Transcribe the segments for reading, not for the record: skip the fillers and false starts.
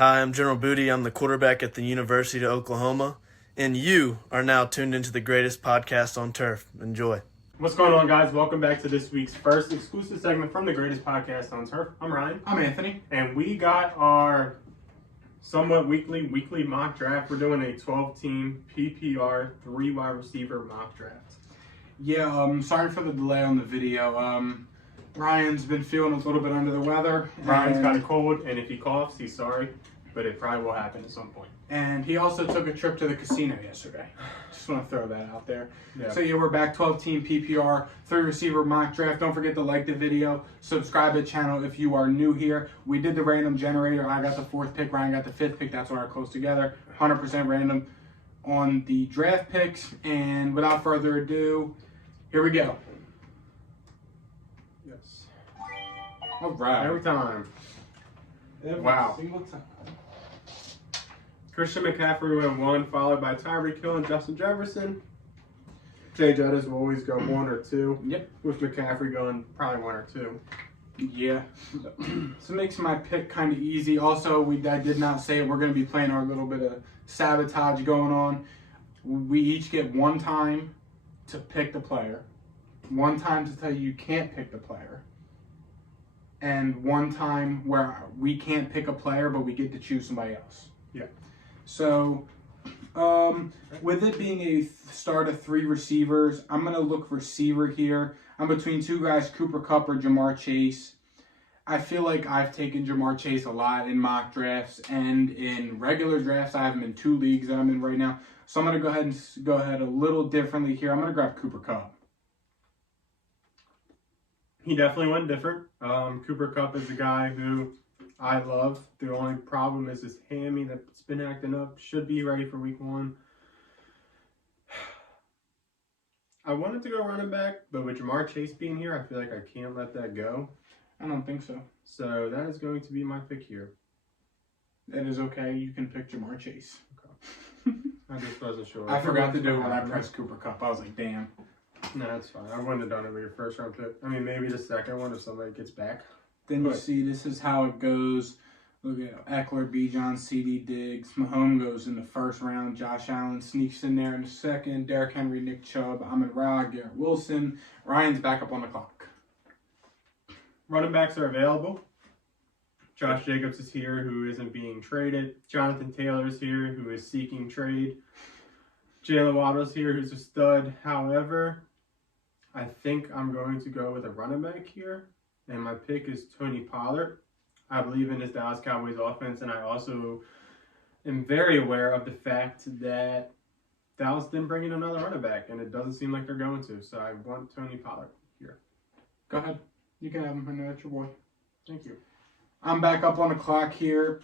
Hi, I'm General Booty. I'm the quarterback at the University of Oklahoma, and you are now tuned into the greatest podcast on turf. Enjoy. What's going on, guys? Welcome back to this week's first exclusive segment from the greatest podcast on turf. I'm Ryan. I'm Anthony. And we got our somewhat weekly mock draft. We're doing a 12-team PPR 3-wide receiver mock draft. Yeah, sorry for the delay on the video. Ryan's been feeling a little bit under the weather. Ryan's got a cold, and if he coughs, he's sorry, but it probably will happen at some point. And he also took a trip to the casino yesterday. Just want to throw that out there. Yeah. So yeah, we're back, 12-team PPR, 3-receiver mock draft. Don't forget to like the video, subscribe to the channel if you are new here. We did the random generator. I got the 4th pick, Ryan got the 5th pick. That's why we're close together. 100% random on the draft picks. And without further ado, here we go. Yes. All right. Every time. Wow. Single time. Christian McCaffrey went 1, followed by Tyreek Hill and Justin Jefferson. Jay Jettas will always go 1 or 2. Yep. With McCaffrey going probably 1 or 2. Yeah. So it makes my pick kind of easy. Also, I did not say it. We're going to be playing our little bit of sabotage going on. We each get 1 time to pick the player, 1 time to tell you can't pick the player, and 1 time where we can't pick a player, but we get to choose somebody else. Yeah. So, with it being a start of 3 receivers, I'm going to look receiver here. I'm between 2 guys, Cooper Kupp or Jamar Chase. I feel like I've taken Jamar Chase a lot in mock drafts and in regular drafts. I have him in 2 leagues that I'm in right now. So I'm going to go ahead a little differently here. I'm going to grab Cooper Kupp. He definitely went different. Cooper Kupp is a guy who I love. The only problem is his hammy that's been acting up. Should be ready for week 1. I wanted to go running back, but with Jamar Chase being here, I feel like I can't let that go. I don't think so. So that is going to be my pick here. That is okay. You can pick Jamar Chase. Okay. I just wasn't sure. I forgot to do it when I pressed Cooper Kupp. I was like, damn. No, that's fine. I wouldn't have done it with your first round pick. I mean, maybe the second one if somebody gets back. Then you see this is how it goes. Look at Eckler, Bijan, CD Diggs. Mahomes goes in the 1st round. Josh Allen sneaks in there in the 2nd. Derrick Henry, Nick Chubb, Ahmed Ra, Garrett Wilson. Ryan's back up on the clock. Running backs are available. Josh Jacobs is here, who isn't being traded. Jonathan Taylor is here, who is seeking trade. Jalen Waddle's here, who's a stud. However, I think I'm going to go with a running back here, and my pick is Tony Pollard. I believe in this Dallas Cowboys offense, and I also am very aware of the fact that Dallas didn't bring in another running back, and it doesn't seem like they're going to. So I want Tony Pollard here. Go ahead. You can have him. I know that's your boy. Thank you. I'm back up on the clock here.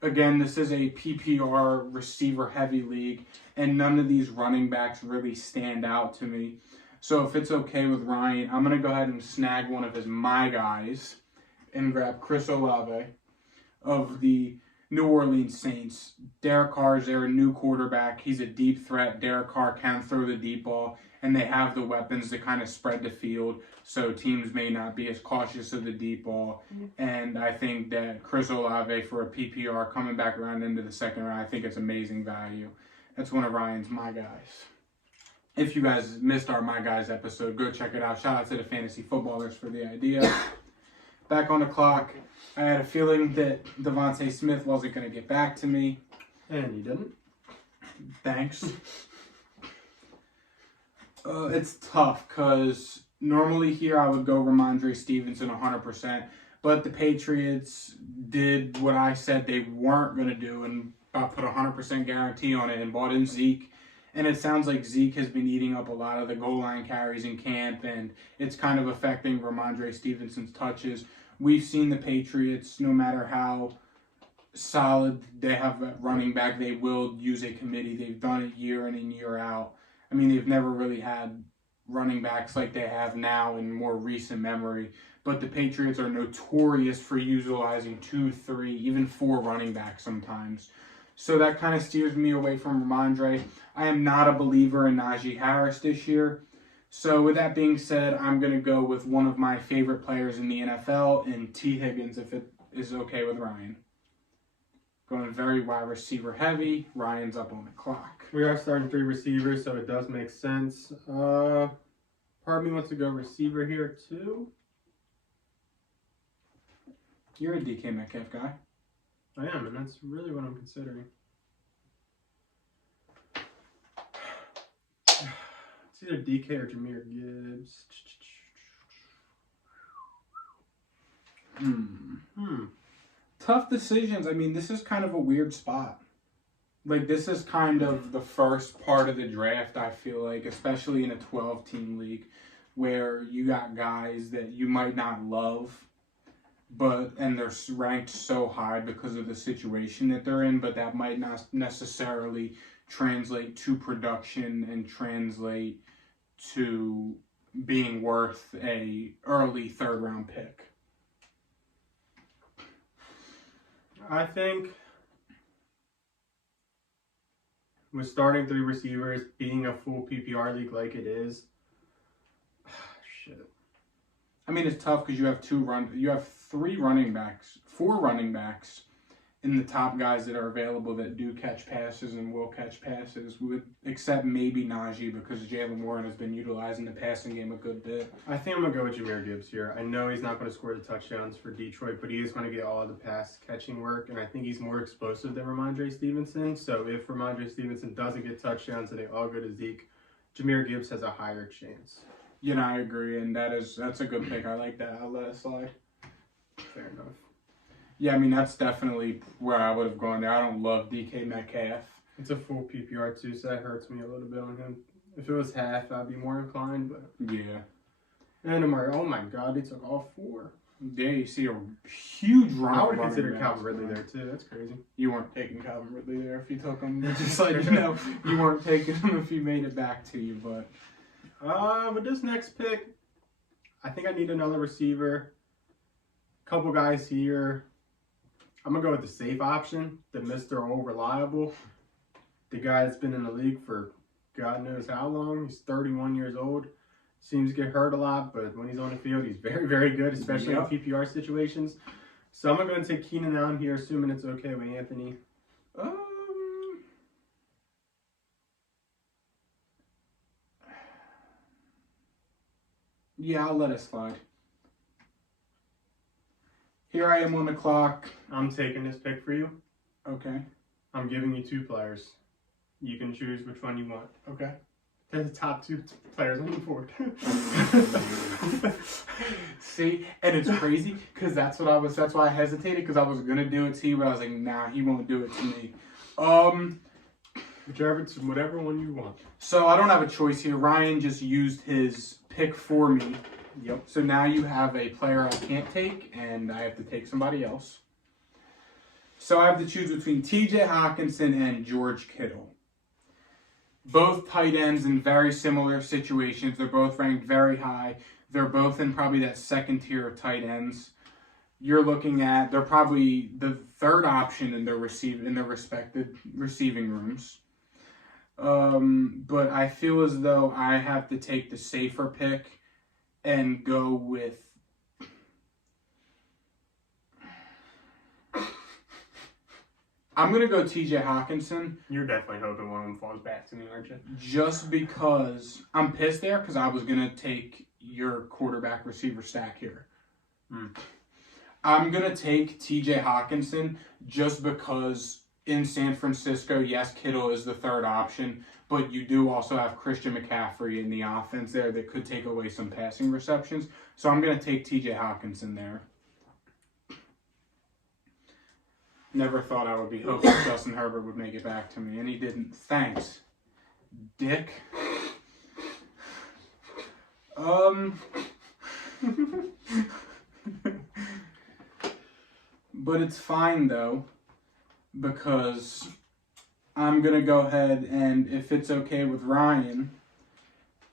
Again, this is a PPR receiver-heavy league, and none of these running backs really stand out to me. So if it's okay with Ryan, I'm going to go ahead and snag one of my guys and grab Chris Olave of the New Orleans Saints. Derek Carr is their new quarterback. He's a deep threat. Derek Carr can throw the deep ball, and they have the weapons to kind of spread the field, so teams may not be as cautious of the deep ball. And I think that Chris Olave for a PPR coming back around into the 2nd round, I think it's amazing value. That's one of Ryan's My Guys. If you guys missed our My Guys episode, go check it out. Shout out to the fantasy footballers for the idea. Back on the clock. I had a feeling that Devontae Smith wasn't going to get back to me. And you didn't? Thanks. It's tough because normally here I would go Ramondre Stevenson 100%, but the Patriots did what I said they weren't going to do and put a 100% guarantee on it and bought in Zeke. And it sounds like Zeke has been eating up a lot of the goal line carries in camp, and it's kind of affecting Ramondre Stevenson's touches. We've seen the Patriots, no matter how solid they have at running back, they will use a committee. They've done it year in and year out. I mean, they've never really had running backs like they have now in more recent memory. But the Patriots are notorious for utilizing 2, 3, even 4 running backs sometimes. So that kind of steers me away from Ramondre. I am not a believer in Najee Harris this year. So with that being said, I'm going to go with one of my favorite players in the NFL, and T. Higgins, if it is okay with Ryan. Going very wide receiver heavy. Ryan's up on the clock. We are starting 3 receivers, so it does make sense. Part of me wants to go receiver here too. You're a DK Metcalf guy. I am, and that's really what I'm considering. It's either DK or Jahmyr Gibbs. Tough decisions. I mean, this is kind of a weird spot. Like, this is kind of the first part of the draft, I feel like, especially in a 12-team league, where you got guys that you might not love, and they're ranked so high because of the situation that they're in, but that might not necessarily translate to production and translate to being worth a early 3rd-round pick. I think with starting 3 receivers, being a full PPR league like it is, shit. I mean, it's tough because you have 4 running backs in the top guys that are available that do catch passes and will catch passes, except maybe Najee, because Jalen Warren has been utilizing the passing game a good bit. I think I'm going to go with Jahmyr Gibbs here. I know he's not going to score the touchdowns for Detroit, but he is going to get all of the pass catching work, and I think he's more explosive than Ramondre Stevenson. So if Ramondre Stevenson doesn't get touchdowns and they all go to Zeke, Jahmyr Gibbs has a higher chance. You know, I agree, and that's a good pick. I like that. I'll let it slide. Fair enough. Yeah, I mean, that's definitely where I would have gone there. I don't love DK Metcalf. It's a full PPR too, so that hurts me a little bit on him. If it was half, I'd be more inclined, but... Yeah. And Amari, oh my God, they took all 4. Yeah, you see a huge run. I would consider Calvin Ridley there too. That's crazy. You weren't taking Calvin Ridley there if you took him. Just like, you know, you weren't taking him if he made it back to you, but... With this next pick, I think I need another receiver. Couple guys here. I'm going to go with the safe option, the Mr. Old Reliable. The guy that's been in the league for God knows how long. He's 31 years old. Seems to get hurt a lot, but when he's on the field, he's very, very good, especially in PPR situations. So I'm going to go and take Keenan Allen here, assuming it's okay with Anthony. Yeah, I'll let it slide. Here I am on the clock. I'm taking this pick for you. Okay. I'm giving you 2 players. You can choose which one you want. Okay. They're the top 2 players on the board. See, and it's crazy because that's why I hesitated, because I was gonna do it to you, but I was like, nah, he won't do it to me. Whatever one you want. So I don't have a choice here. Ryan just used his pick for me. Yep. So now you have a player I can't take, and I have to take somebody else. So I have to choose between TJ Hawkinson and George Kittle. Both tight ends in very similar situations. They're both ranked very high. They're both in probably that 2nd tier of tight ends. You're looking at, they're probably the 3rd option in their respected receiving rooms. But I feel as though I have to take the safer pick and go with... I'm going to go TJ Hawkinson. You're definitely hoping one of them falls back to me, aren't you? Just because I'm pissed there, because I was going to take your quarterback receiver stack here. I'm going to take TJ Hawkinson just because in San Francisco, yes, Kittle is the 3rd option, but you do also have Christian McCaffrey in the offense there that could take away some passing receptions. So I'm going to take TJ Hawkinson there. Never thought I would be hoping Justin Herbert would make it back to me, and he didn't. Thanks, dick. But it's fine, though, because I'm going to go ahead and, if it's okay with Ryan,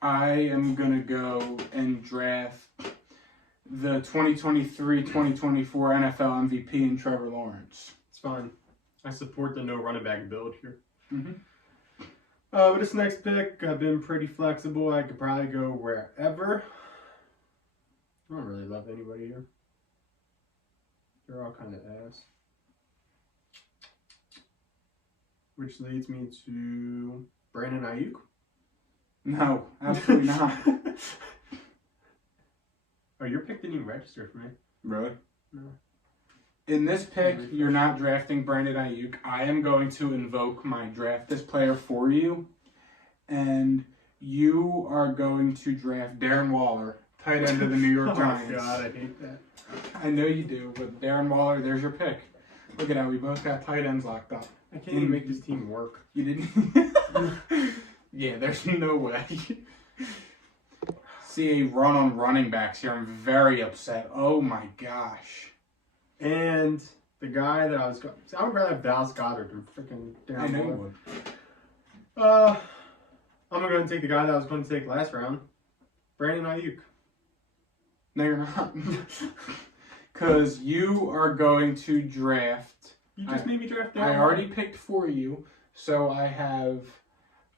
I am going to go and draft the 2023-2024 NFL MVP in Trevor Lawrence. It's fine. I support the no running back build here. Mm-hmm. With this next pick, I've been pretty flexible. I could probably go wherever. I don't really love anybody here. They're all kind of ass. which leads me to Brandon Ayuk. No, absolutely not. Oh, your pick didn't even register for me. Really? No. In this pick, you're not drafting Brandon Ayuk. I am going to invoke my draft this player for you. And you are going to draft Darren Waller, tight end of the New York Giants. Oh, God, I hate that. I know you do, but Darren Waller, there's your pick. Look at how we both got tight ends locked up. I can't even make this team work. You didn't? Yeah, there's no way. See a run on running backs here. I'm very upset. Oh my gosh. And the guy that I would rather have Dallas Goedert than freaking I Darren know you Waller. would. I'm going to take the guy that I was going to take last round, Brandon Ayuk. No, you're not. Because you are going to draft. You just made me draft Darren I Waller. already picked for you, so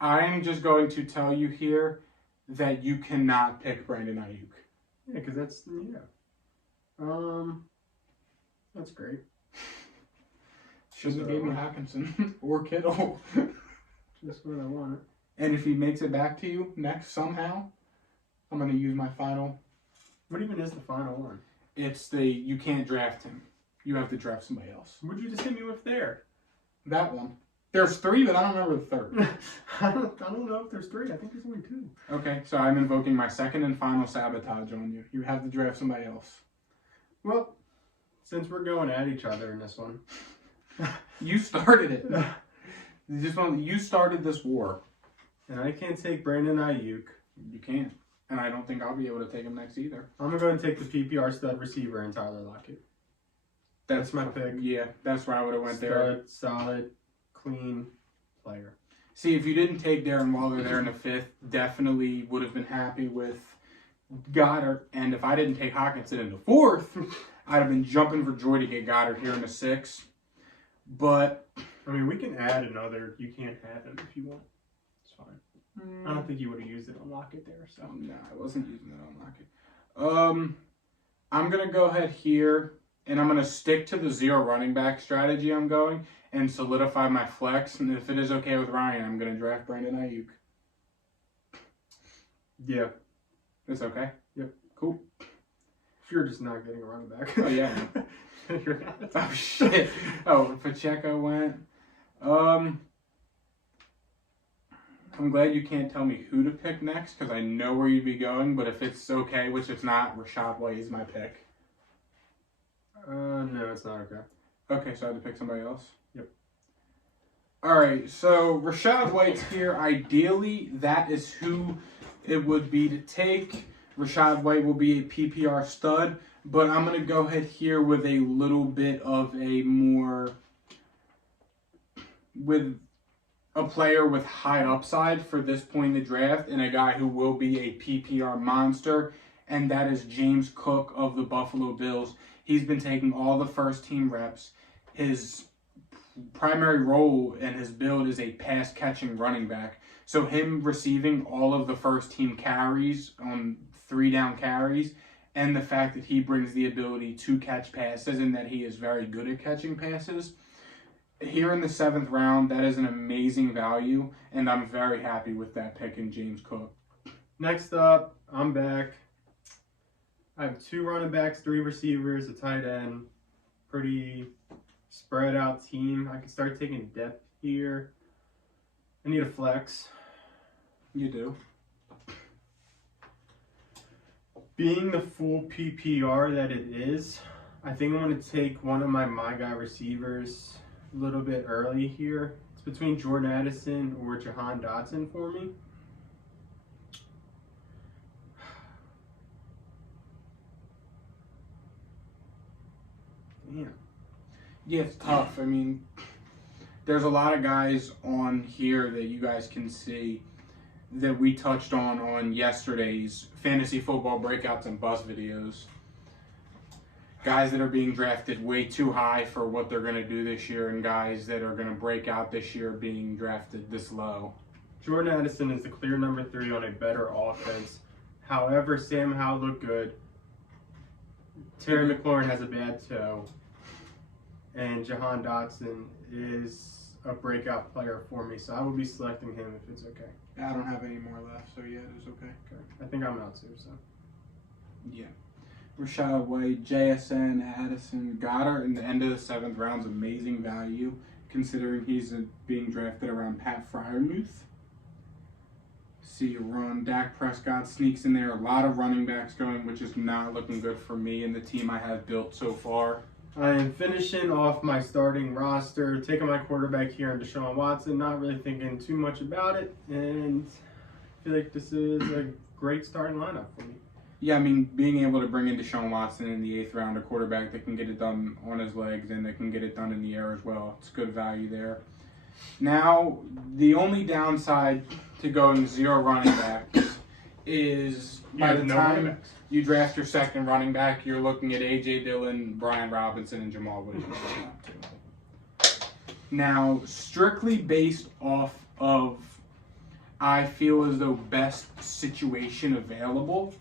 I'm just going to tell you here that you cannot pick Brandon Ayuk. Yeah, because that's that's great. Shouldn't have gave me Hawkinson or Kittle. Just what I wanted. And if he makes it back to you next somehow, I'm going to use my final. What even is the final one? It's you can't draft him. You have to draft somebody else. What'd you just hit me with there? That one. There's 3, but I don't remember the third. I don't know if there's 3. I think there's only 2. Okay, so I'm invoking my second and final sabotage on you. You have to draft somebody else. Well, since we're going at each other in this one. You started it. You started this war. And I can't take Brandon Ayuk. You can't. And I don't think I'll be able to take him next either. I'm going to take the PPR stud receiver and Tyler Lockett. That's my pick. Yeah, that's where I would have went there. Stud, solid, clean player. See, if you didn't take Darren Waller there in the 5th, definitely would have been happy with Goddard. And if I didn't take Hawkinson in the 4th, I'd have been jumping for joy to get Goddard here in the 6th. But I mean, we can add another. You can't have him if you want. It's fine. I don't think you would have used it on Lockett there. So no, I wasn't using it on Lockett. I'm going to go ahead here, and I'm going to stick to the 0 running back strategy I'm going and solidify my flex. And if it is okay with Ryan, I'm going to draft Brandon Ayuk. yeah, It's okay? Yep. Cool. if you're just not getting a running back. Oh, yeah. You're not. Oh, shit. Oh, Pacheco went. I'm glad you can't tell me who to pick next because I know where you'd be going, but if it's okay, which it's not, Rashad White is my pick. No, it's not okay. Okay, so I have to pick somebody else? Yep. Alright, so Rashad White's here. Ideally, that is who it would be to take. Rashad White will be a PPR stud, but I'm going to go ahead here with a little bit of a more... with a player with high upside for this point in the draft and a guy who will be a PPR monster, and that is James Cook of the Buffalo Bills. He's been taking all the first team reps. His primary role and his build is a pass catching running back. So him receiving all of the first team carries on 3 down carries, and the fact that he brings the ability to catch passes and that he is very good at catching passes. Here in the 7th round, that is an amazing value, and I'm very happy with that pick in James Cook. Next up, I'm back. I have 2 running backs, 3 receivers, a tight end. Pretty spread out team. I can start taking depth here. I need a flex. You do. Being the full PPR that it is, I think I'm going to take one of my guy receivers a little bit early here. It's between Jordan Addison or Jahan Dotson for me. Damn. Yeah, it's tough. I mean, there's a lot of guys on here that you guys can see that we touched on yesterday's fantasy football breakouts and bust videos. Guys that are being drafted way too high for what they're going to do this year, and guys that are going to break out this year being drafted this low. Jordan Addison is the clear number 3 on a better offense. However, Sam Howell looked good. Terry McLaurin has a bad toe. And Jahan Dotson is a breakout player for me, so I will be selecting him if it's okay. I don't have any more left, so yeah, it is okay. Okay. I think I'm out too, so. Yeah. Rashad White, JSN, Addison, Goddard in the end of the 7th round's amazing value, considering he's being drafted around Pat Fryermuth. See you run. Dak Prescott sneaks in there. A lot of running backs going, which is not looking good for me and the team I have built so far. I am finishing off my starting roster, taking my quarterback here in Deshaun Watson, not really thinking too much about it, and I feel like this is a great starting lineup for me. Yeah, I mean, being able to bring in Deshaun Watson in the 8th round, a quarterback that can get it done on his legs and that can get it done in the air as well, it's good value there. Now, the only downside to going 0 running backs is by the time you draft your 2nd running back, you're looking at A.J. Dillon, Brian Robinson, and Jamal Williams. Now, strictly based off of, I feel as though best situation available,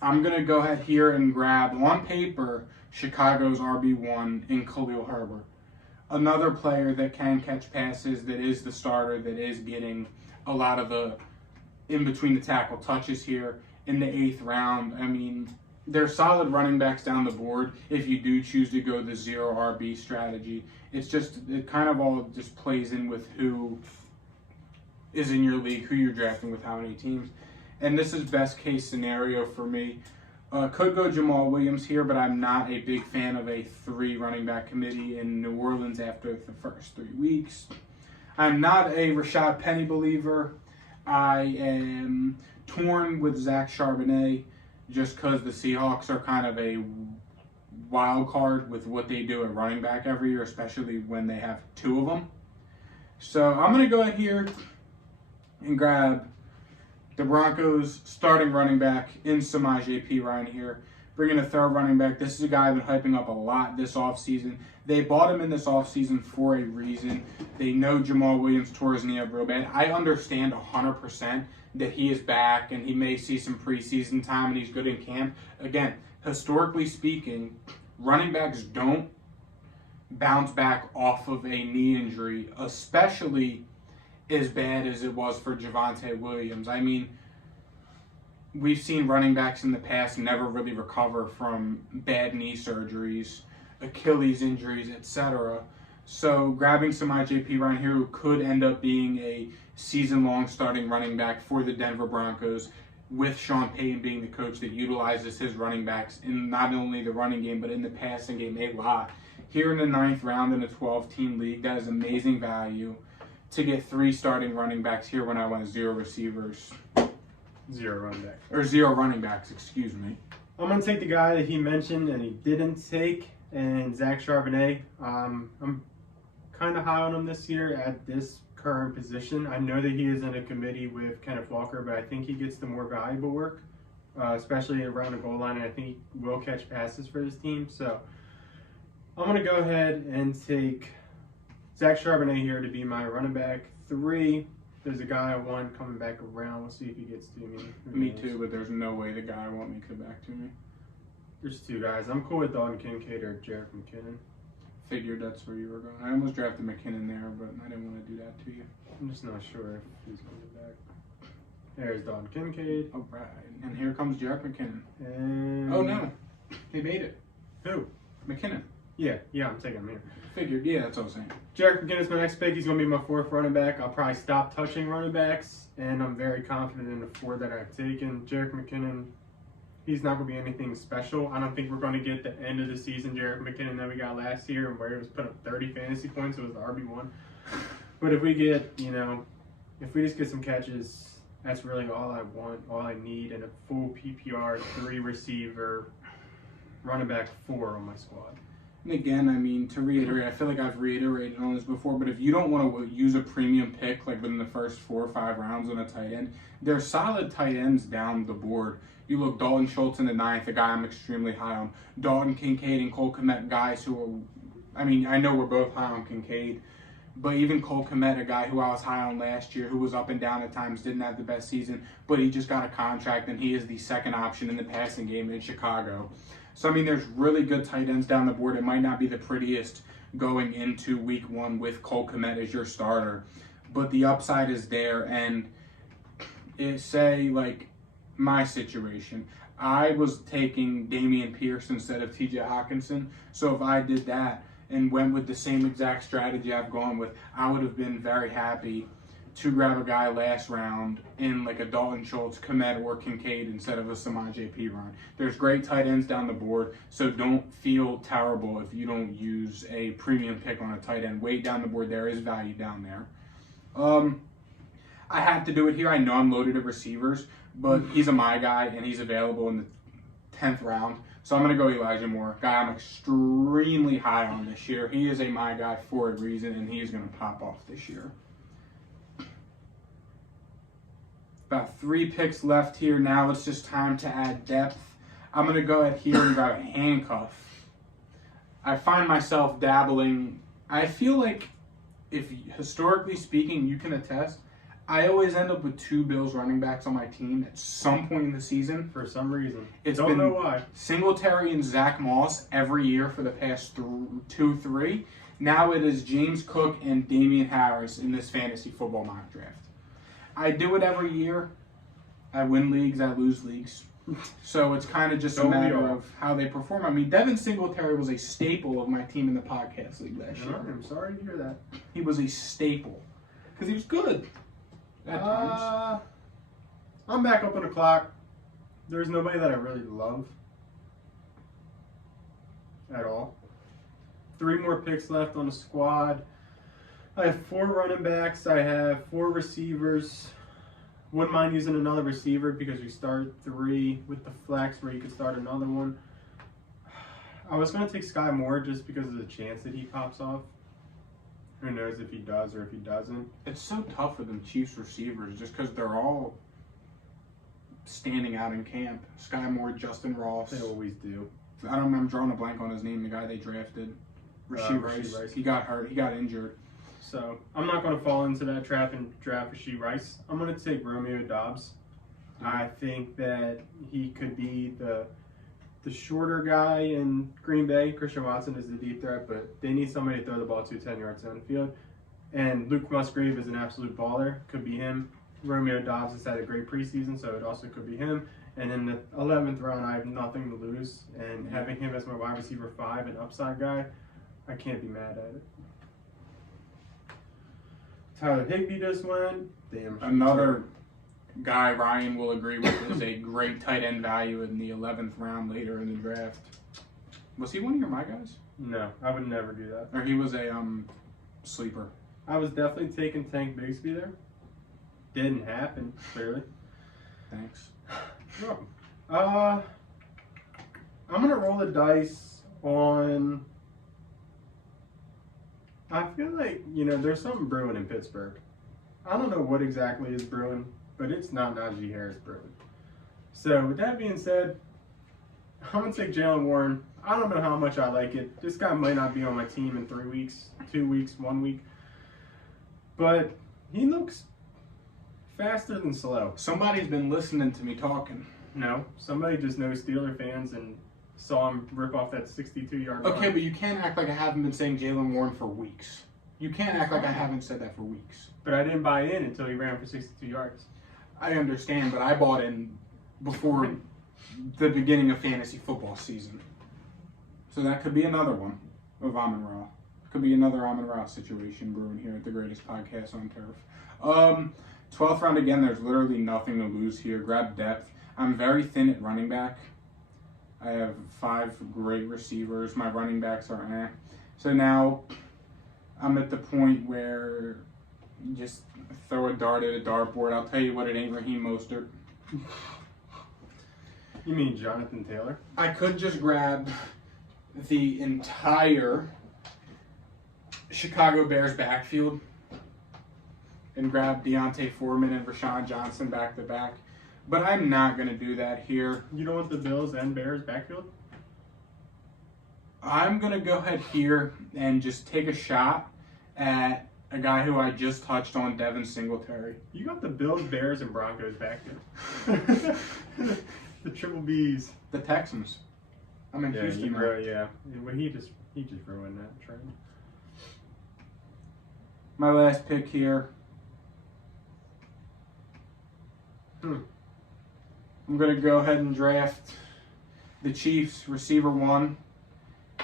I'm going to go ahead here and grab, on paper, Chicago's RB1 in Khalil Herbert. Another player that can catch passes, that is the starter, that is getting a lot of the in-between the tackle touches here in the 8th round. I mean, they're solid running backs down the board if you do choose to go the 0 RB strategy. It's just, it kind of all just plays in with who is in your league, who you're drafting with how many teams. And this is best case scenario for me. Could go Jamal Williams here, but I'm not a big fan of a 3 running back committee in New Orleans after the first 3 weeks. I'm not a Rashad Penny believer. I am torn with Zach Charbonnet just because the Seahawks are kind of a wild card with what they do at running back every year, especially when they have 2 of them. So I'm going to go ahead here and grab the Broncos starting running back in Samaje Perine here. Bringing a 3rd running back. This is a guy I've been hyping up a lot this offseason. They bought him in this offseason for a reason. They know Jamal Williams tore his knee up real bad. I understand 100% that he is back and he may see some preseason time and he's good in camp. Again, historically speaking, running backs don't bounce back off of a knee injury, especially as bad as it was for Javonte Williams. I mean, we've seen running backs in the past never really recover from bad knee surgeries, Achilles injuries, etc. So grabbing some IJP Ryan here who could end up being a season-long starting running back for the Denver Broncos, with Sean Payton being the coach that utilizes his running backs in not only the running game but in the passing game a lot. Here in the 9th round in a 12-team league, that is amazing value to get 3 starting running backs here when I went 0 receivers. 0 running back. Or 0 running backs, excuse me. I'm going to take the guy that he mentioned and he didn't take, and Zach Charbonnet. I'm kind of high on him this year at this current position. I know that he is in a committee with Kenneth Walker, but I think he gets the more valuable work, especially around the goal line, and I think he will catch passes for his team. So I'm going to go ahead and take Zach Charbonnet here to be my running back 3. There's a guy I want coming back around. We'll see if he gets to me. Me too, but there's no way the guy won't make it back to me. There's 2 guys. I'm cool with Dalton Kincaid or Jarek McKinnon. Figured that's where you were going. I almost drafted McKinnon there, but I didn't want to do that to you. I'm just not sure if he's coming back. There's Dalton Kincaid. All right. And here comes Jarek McKinnon. And Oh, no. He made it. Who? McKinnon. Yeah, I'm taking him here. Figured. Yeah, that's what I was saying. Jarek McKinnon's my next pick. He's going to be my 4th running back. I'll probably stop touching running backs, and I'm very confident in the 4 that I've taken. Jarek McKinnon, he's not going to be anything special. I don't think we're going to get the end of the season Jarek McKinnon that we got last year, and where he was put up 30 fantasy points. It was the RB1. But if we get, if we just get some catches, that's really all I want, all I need, and a full PPR 3 receiver running back 4 on my squad. And again, I mean, to reiterate, I feel like I've reiterated on this before, but if you don't want to use a premium pick like within the first 4 or 5 rounds on a tight end, there's solid tight ends down the board. You look, Dalton Schultz in the 9th, a guy I'm extremely high on. Dalton Kincaid and Cole Kmet, guys who are, I mean, I know we're both high on Kincaid, but even Cole Kmet, a guy who I was high on last year, who was up and down at times, didn't have the best season, but he just got a contract and he is the 2nd option in the passing game in Chicago. So, I mean, there's really good tight ends down the board. It might not be the prettiest going into week 1 with Cole Kmet as your starter. But the upside is there, and say, like, my situation. I was taking Damian Pierce instead of TJ Hawkinson, so if I did that and went with the same exact strategy I've gone with, I would have been very happy to grab a guy last round in like a Dalton Schultz, Kmet, or Kincaid instead of a Samaje Perine. There's great tight ends down the board, so don't feel terrible if you don't use a premium pick on a tight end. Way down the board, there is value down there. I have to do it here. I know I'm loaded at receivers, but he's a my guy, and he's available in the 10th round. So I'm going to go Elijah Moore, guy I'm extremely high on this year. He is a my guy for a reason, and he's going to pop off this year. About 3 picks left here. Now it's just time to add depth. I'm going to go ahead here and grab a handcuff. I find myself dabbling. I feel like, if historically speaking, you can attest, I always end up with 2 Bills running backs on my team at some point in the season. For some reason. Don't know why. Singletary and Zach Moss every year for the past 2-3. Now it is James Cook and Damian Harris in this fantasy football mock draft. I do it every year. I win leagues, I lose leagues. So it's kind of just a matter of how they perform. I mean, Devin Singletary was a staple of my team in the podcast league last year. I'm sorry to hear that. He was a staple because he was good at times. I'm back up on the clock. There's nobody that I really love at all. 3 more picks left on the squad. I have 4 running backs. I have 4 receivers. Wouldn't mind using another receiver because we start 3 with the flex where you could start another one. I was going to take Sky Moore just because of the chance that he pops off. Who knows if he does or if he doesn't. It's so tough for them Chiefs receivers just because they're all standing out in camp. Sky Moore, Justin Ross. They always do. I don't remember. I'm drawing a blank on his name. The guy they drafted. Rashee Rice. He got hurt. He got injured. So I'm not going to fall into that trap and draft Rashee Rice. I'm going to take Romeo Doubs. I think that he could be the shorter guy in Green Bay. Christian Watson is the deep threat, but they need somebody to throw the ball to 10 yards down the field. And Luke Musgrave is an absolute baller. Could be him. Romeo Doubs has had a great preseason, so it also could be him. And in the 11th round, I have nothing to lose. And having him as my wide receiver 5 and upside guy, I can't be mad at it. Tyler Higbee just went. Damn. Another guy Ryan will agree with is a great tight end value in the 11th round later in the draft. Was he one of your my guys? No, I would never do that. Or he was a sleeper? I was definitely taking Tank Bigsby there. Didn't happen, clearly. Thanks. No. I'm gonna roll the dice on. I feel like, there's something brewing in Pittsburgh. I don't know what exactly is brewing, but it's not Najee Harris brewing. So with that being said, I'm gonna take Jaylen Warren. I don't know how much I like it. This guy might not be on my team in 3 weeks, 2 weeks, 1 week, but he looks faster than slow. Somebody's been listening to me talking. No, somebody just knows Steeler fans and saw him rip off that 62-yard run. Okay, but you can't act like I haven't been saying Jaylen Warren for weeks. You can't act like I haven't said that for weeks. But I didn't buy in until he ran for 62 yards. I understand, but I bought in before the beginning of fantasy football season. So that could be another one of Amon-Ra. Could be another Amon-Ra situation brewing here at the greatest podcast on turf. 12th round again, there's literally nothing to lose here. Grab depth. I'm very thin at running back. I have 5 great receivers. My running backs are eh. So now I'm at the point where you just throw a dart at a dartboard. I'll tell you what, it ain't Raheem Mostert. You mean Jonathan Taylor? I could just grab the entire Chicago Bears backfield and grab Deontay Foreman and Rashawn Johnson back to back. But I'm not going to do that here. You don't want the Bills and Bears backfield? I'm going to go ahead here and just take a shot at a guy who I just touched on, Devin Singletary. You got the Bills, Bears, and Broncos backfield. The triple Bs. The Texans. I'm in Houston. Yeah. Well, he just ruined that trade. My last pick here. I'm going to go ahead and draft the Chiefs receiver 1,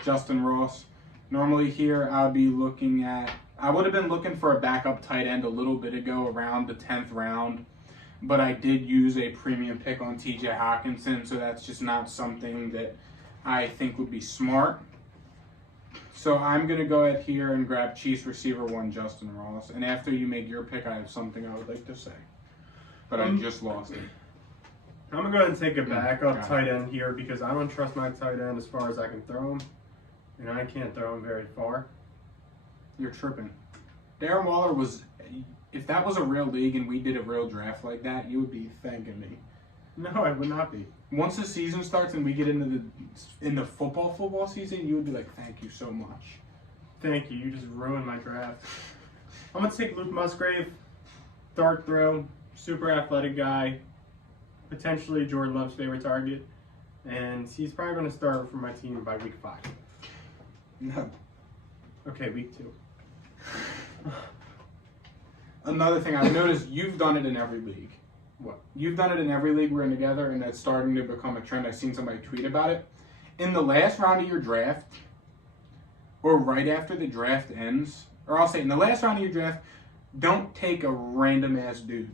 Justin Ross. Normally here I would have been looking for a backup tight end a little bit ago around the 10th round, but I did use a premium pick on TJ Hawkinson, so that's just not something that I think would be smart. So I'm going to go ahead here and grab Chiefs receiver 1, Justin Ross. And after you make your pick, I have something I would like to say. But I just lost it. I'm going to go ahead and take a backup tight end here because I don't trust my tight end as far as I can throw him. And I can't throw him very far. You're tripping. Darren Waller was, if that was a real league and we did a real draft like that, you would be thanking me. No, I would not be. Once the season starts and we get into the football season, you would be like, thank you so much. Thank you. You just ruined my draft. I'm going to take Luke Musgrave. Dart throw. Super athletic guy. Potentially Jordan Love's favorite target. And he's probably going to start for my team by week 5. No. Okay, week 2. Another thing I've noticed, you've done it in every league. What? You've done it in every league we're in together, and that's starting to become a trend. I've seen somebody tweet about it. In the last round of your draft, or right after the draft ends, or I'll say in the last round of your draft, don't take a random ass dude.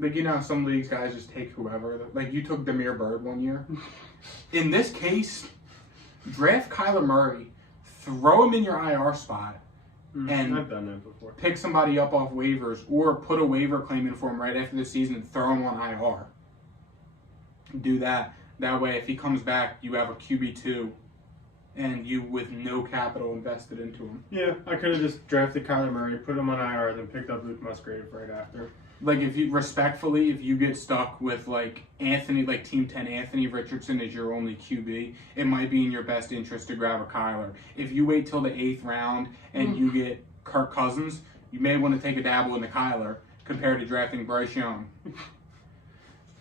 Like, you know how some leagues guys just take whoever. Like, you took Demir Bird one year. In this case, draft Kyler Murray, throw him in your IR spot, and I've done that before. Pick somebody up off waivers or put a waiver claim in for him right after the season and throw him on IR. Do that. That way, if he comes back, you have a QB2 and you with no capital invested into him. Yeah, I could have just drafted Kyler Murray, put him on IR, then picked up Luke Musgrave right after. Like, if you get stuck with like Team 10 Anthony Richardson as your only QB, it might be in your best interest to grab a Kyler. If you wait till the 8th round and you get Kirk Cousins, you may want to take a dabble into Kyler compared to drafting Bryce Young.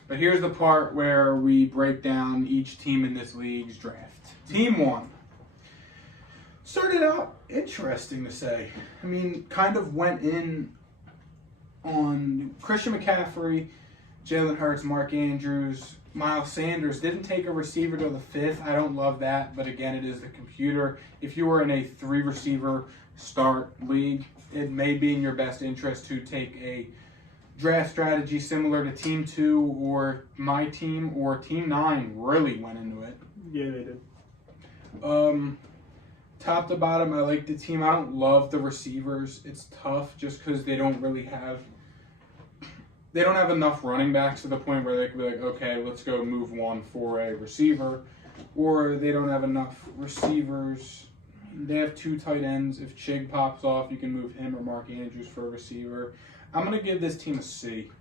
But here's the part where we break down each team in this league's draft. Team 1. Started out interesting to say. I mean, kind of went in on Christian McCaffrey, Jalen Hurts, Mark Andrews, Miles Sanders. Didn't take a receiver till the 5th. I don't love that, but again, it is the computer. If you were in a 3-receiver start league, it may be in your best interest to take a draft strategy similar to Team 2 or my team, or Team 9 really went into it. Yeah, they did. Top to bottom, I like the team. I don't love the receivers. It's tough just because they don't have enough running backs to the point where they could be like, okay, let's go move one for a receiver. Or they don't have enough receivers. They have 2 tight ends. If Chig pops off, you can move him or Mark Andrews for a receiver. I'm going to give this team a C.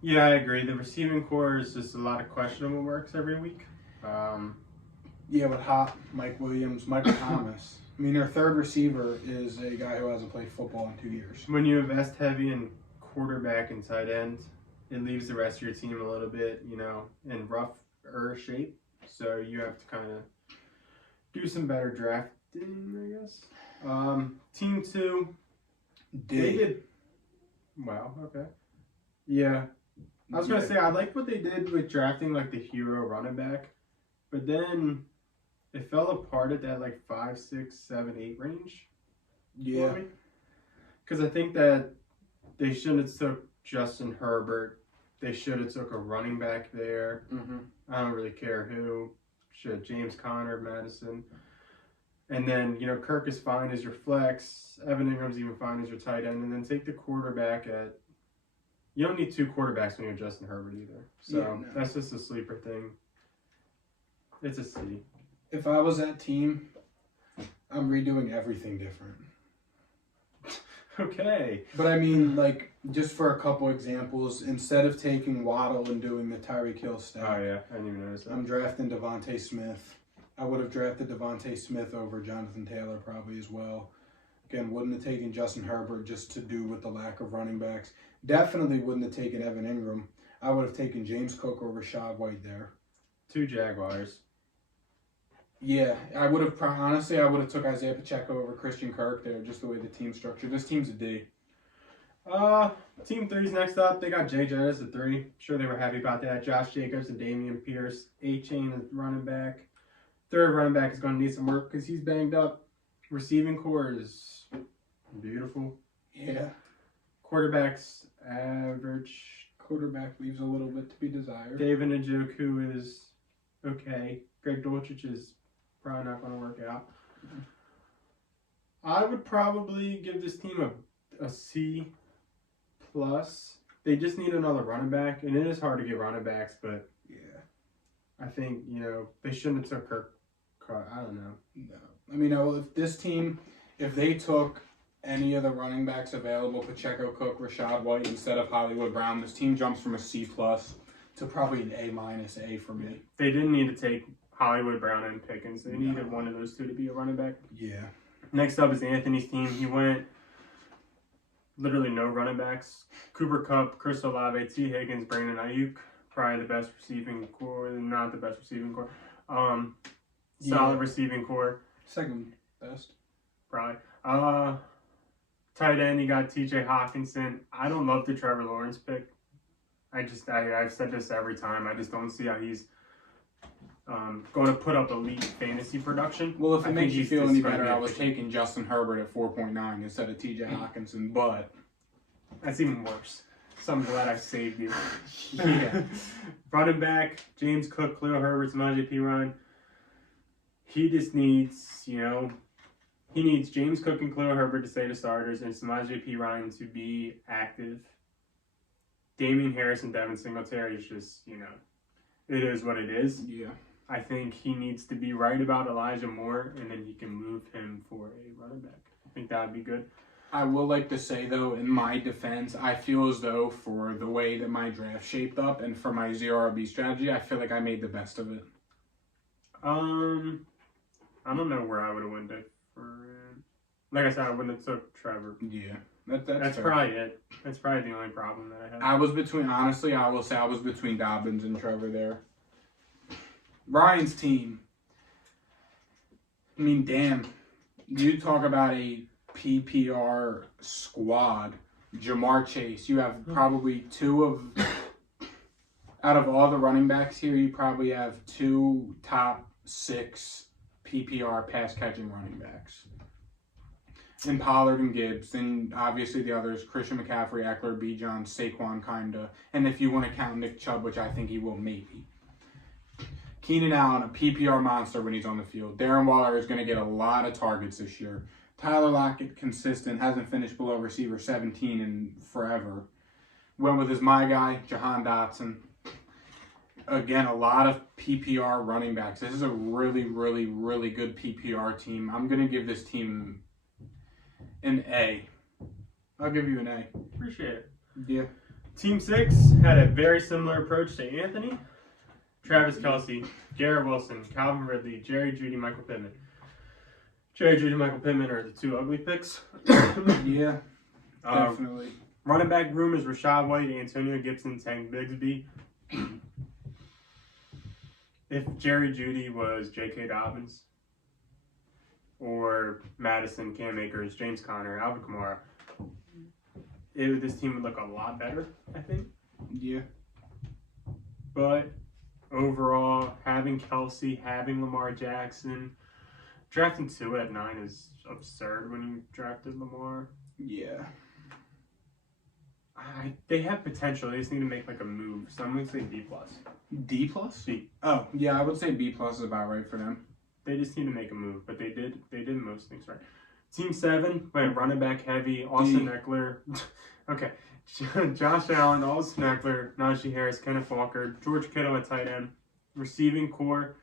Yeah, I agree. The receiving core is just a lot of questionable works every week. Yeah, but Hop, Mike Williams, Michael Thomas. I mean, their 3rd receiver is a guy who hasn't played football in 2 years. When you invest heavy in quarterback and tight end, it leaves the rest of your team a little bit, in rougher shape. So you have to kind of do some better drafting, I guess. Team 2, they did. Wow, okay. Yeah. I was going to say, I like what they did with drafting, like, the hero running back. But then it fell apart at that, 5, 6, 7, 8 range. Yeah. Because I think that they shouldn't have took Justin Herbert. They should have took a running back there. Mm-hmm. I don't really care who. Should James Conner, Madison. And then, Kirk is fine as your flex. Evan Ingram's even fine as your tight end. And then take the quarterback at... You don't need 2 quarterbacks when you're Justin Herbert either. So That's just a sleeper thing. It's a C. If I was that team, I'm redoing everything different. Okay. But I mean, just for a couple examples, instead of taking Waddle and doing the Tyreek Hill stack, Oh, yeah. I didn't even notice that. I'm drafting Devontae Smith. I would have drafted Devontae Smith over Jonathan Taylor probably as well. Again, wouldn't have taken Justin Herbert just to do with the lack of running backs. Definitely wouldn't have taken Evan Ingram. I would have taken James Cook over Rashad White there. 2 Jaguars. Yeah, I would have took Isaiah Pacheco over Christian Kirk there, just the way the team's structured. This team's a D. Team 3's next up. They got Jay Jettis at 3. Sure they were happy about that. Josh Jacobs and Damian Pierce. A-Chain as running back. Third running back is going to need some work because he's banged up. Receiving core is beautiful. Yeah. Quarterback's average. Quarterback leaves a little bit to be desired. David Njoku is okay. Greg Dulcich is probably not going to work out. I would probably give this team a C+. They just need another running back, and it is hard to get running backs, but Yeah. I think, they shouldn't have took Kirk. I don't know. No. I mean, if this team, if they took any of the running backs available, Pacheco, Cook, Rashad White, instead of Hollywood Brown, this team jumps from a C+ to probably an A- for me. They didn't need to take Hollywood Brown and Pickens. They needed one of those two to be a running back. Yeah. Next up is Anthony's team. He went literally no running backs. Cooper Kupp, Chris Olave, T. Higgins, Brandon Ayuk. Probably the best receiving core. Not the best receiving core. Solid receiving core. Second best. Probably. Tight end, you got T.J. Hawkinson. I don't love the Trevor Lawrence pick. I've said this every time. I just don't see how he's going to put up elite fantasy production. Well, if it makes you feel any better, I was taking. taking Justin Herbert at 4.9 instead of T.J. Hawkinson, but That's even worse. So I'm glad I saved you. Yeah. Running back, James Cook, Khalil Herbert, Samaje Perine. He just needs, he needs James Cook and Khalil Herbert to stay the starters and Samaje Perine to be active. Damian Harris and Devin Singletary is just, it is what it is. yeah. I think he needs to be right about Elijah Moore, and then he can move him for a running back. I think that would be good. I will like to say, though, in my defense, I feel as though for the way that my draft shaped up and for my 0RB strategy, I feel like I made the best of it. I don't know where I would have went different. Like I said, I wouldn't have took Trevor. Yeah. That's fair. probably it. That's probably the only problem that I have. I was between Dobbins and Trevor there. Ryan's team. I mean, damn. You talk about a PPR squad. Jamar Chase. You have probably out of all the running backs here, you probably have 2 top 6 PPR pass catching running backs. And Pollard and Gibbs. Then obviously the others, Christian McCaffrey, Eckler, Bijan, Saquon kinda. And if you want to count Nick Chubb, which I think he will maybe. Keenan Allen, a PPR monster when he's on the field. Darren Waller is going to get a lot of targets this year. Tyler Lockett, consistent, hasn't finished below receiver 17 in forever. Went with my guy, Jahan Dotson. Again, a lot of PPR running backs. This is a really, really, really good PPR team. I'm going to give this team an A. I'll give you an A. Appreciate it. Yeah. Team 6 had a very similar approach to Anthony. Travis Kelce, Garrett Wilson, Calvin Ridley, Jerry Jeudy, Michael Pittman. Jerry Jeudy and Michael Pittman are the 2 ugly picks. Yeah, definitely. Running back room is Rashad White, Antonio Gibson, Tank Bigsby. If Jerry Jeudy was J.K. Dobbins, or Madison, Cam Akers, James Conner, Alvin Kamara, this team would look a lot better, I think. Yeah. But overall, having Kelce, having Lamar Jackson, drafting 2 at 9 is absurd when you drafted Lamar. Yeah. They have potential. They just need to make a move. So I'm going to say B+. D plus? B. Oh, yeah, I would say B plus is about right for them. They just need to make a move, but they did most things right. Team 7 went running back heavy. Austin Eckler. Okay. Josh Allen, Austin Eckler, Najee Harris, Kenneth Walker, George Kittle at tight end. Receiving core,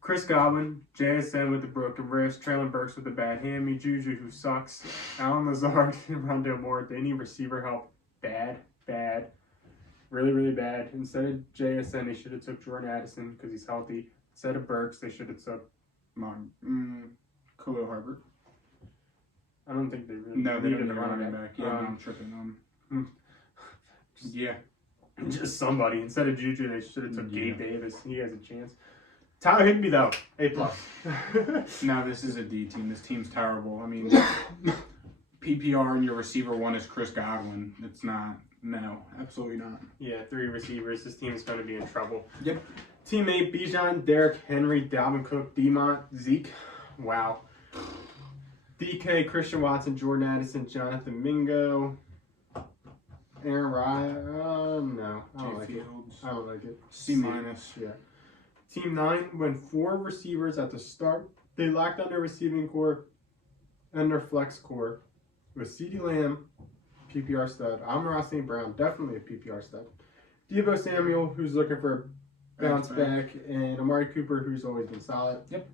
Chris Godwin, JSN with the broken wrist, Traylon Burks with the bad hammy, Juju who sucks, Alan Lazard, and Rondale Moore. They need receiver help bad. Really, really bad. Instead of JSN, they should have took Jordan Addison because he's healthy. Instead of Burks, they should have took Khalil Herbert. I don't think they really No, they needed didn't a running back. Yeah, I'm tripping. Yeah. Just somebody. Instead of Juju, they should have took Gabe Davis. He has a chance. Tyler Higbee, though, A+. No, this is a D team. This team's terrible. I mean, PPR and your receiver one is Chris Godwin. It's not. No, absolutely not. Yeah, 3 receivers. This team's going to be in trouble. Yep. Team 8, Bijan, Derrick Henry, Dalvin Cook, Demont, Zeke. Wow. DK, Christian Watson, Jordan Addison, Jonathan Mingo. Aaron Ryan. No, I don't like it. I don't like it. C-. Yeah. Team 9 went 4 receivers at the start. They locked on their receiving core and their flex core with CeeDee Lamb, PPR stud. Amon-Ra St. Brown, definitely a PPR stud. Deebo Samuel, who's looking for a bounce back, and Amari Cooper, who's always been solid. Yep.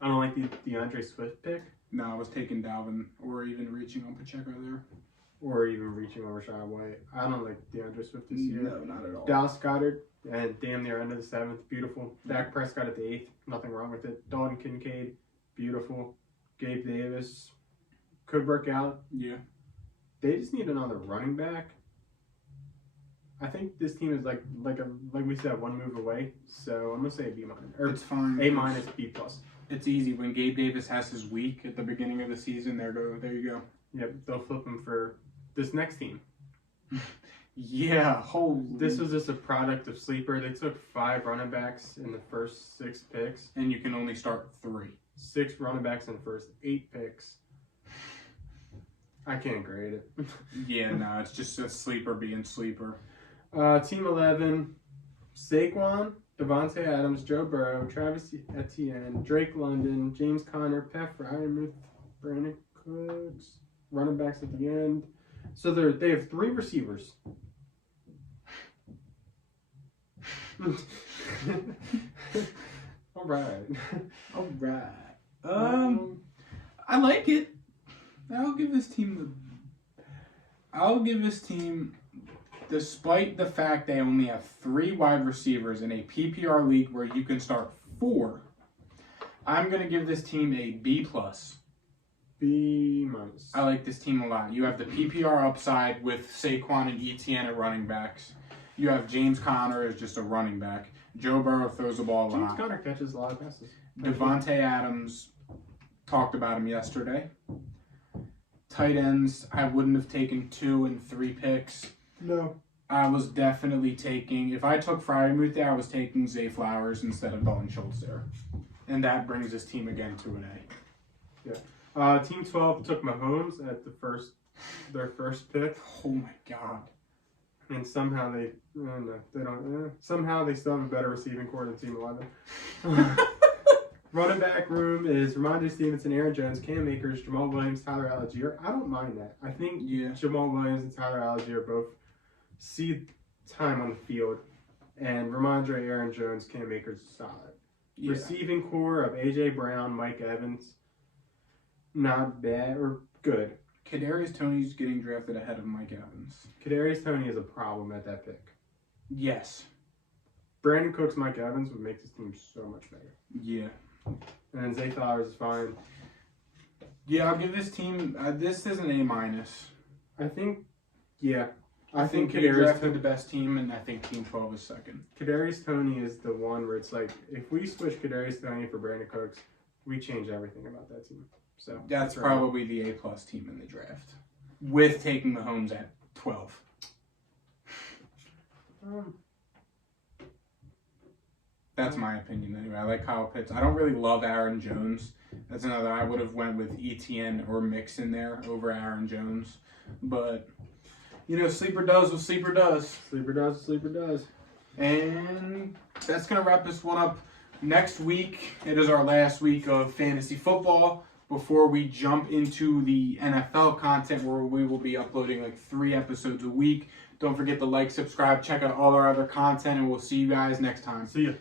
I don't like the DeAndre Swift pick. No, I was taking Dalvin or even reaching on Pacheco there. Or even reaching over Rashad White. I don't like DeAndre Swift this year. No, not at all. Dallas Goedert, and damn near end of the 7th. Beautiful. Dak Prescott at the 8th. Nothing wrong with it. Dalton Kincaid. Beautiful. Gabe Davis. Could work out. Yeah. They just need another running back. I think this team is like we said, one move away. So I'm gonna say a B minus. Or It's fine. A minus, B plus. It's easy. When Gabe Davis has his week at the beginning of the season, there you go. Yep, they'll flip him for this next team. Yeah, holy. This was just a product of sleeper. They took 5 running backs in the first 6 picks. And you can only start 3. 6 running backs in the first 8 picks. I can't grade it. Yeah, no, it's just a sleeper being sleeper. Team 11, Saquon, Devontae Adams, Joe Burrow, Travis Etienne, Drake London, James Conner, Pat Fryermuth, Brandon Cooks, running backs at the end. So they have 3 receivers. All right. All right. I like it. I'll give this team, despite the fact they only have 3 wide receivers in a PPR league where you can start 4, I'm going to give this team a B+. B minus. I like this team a lot. You have the PPR upside with Saquon and Etienne at running backs. You have James Conner as just a running back. Joe Burrow throws the ball a lot. James Conner catches a lot of passes. Devontae Adams, talked about him yesterday. Tight ends, I wouldn't have taken 2 and 3 picks. No. I was definitely taking, if I took Fryermuth there, I was taking Zay Flowers instead of Dalton Schultz there. And that brings this team again to an A. Yeah. Team 12 took Mahomes at their first pick. Oh my God. And somehow somehow they still have a better receiving core than Team 11. Running back room is Ramondre Stevenson, Aaron Jones, Cam Akers, Jamal Williams, Tyler Algier. I don't mind that. I think Jamal Williams and Tyler Algier both see time on the field. And Ramondre, Aaron Jones, Cam Akers is solid. Yeah. Receiving core of A.J. Brown, Mike Evans. Not bad or good. Kadarius Toney's getting drafted ahead of Mike Evans. Kadarius Toney is a problem at that pick. Yes. Brandon Cooks, Mike Evans would make this team so much better. Yeah. And then Zay Flowers is fine. Yeah, I'll give this team, this is an A-. I think, yeah. I think they drafted the best team, and I think Team 12 is second. Kadarius Toney is the one where it's like, if we switch Kadarius Toney for Brandon Cooks, we change everything about that team. So that's probably the A+ team in the draft, with taking Mahomes at 12. That's my opinion anyway. I like Kyle Pitts. I don't really love Aaron Jones. That's another. I would have went with Etienne or Mixon there over Aaron Jones, but sleeper does what sleeper does. Sleeper does what sleeper does. And that's gonna wrap this one up. Next week, it is our last week of fantasy football before we jump into the NFL content where we will be uploading like 3 episodes a week. Don't forget to like, subscribe, check out all our other content, and we'll see you guys next time. See ya.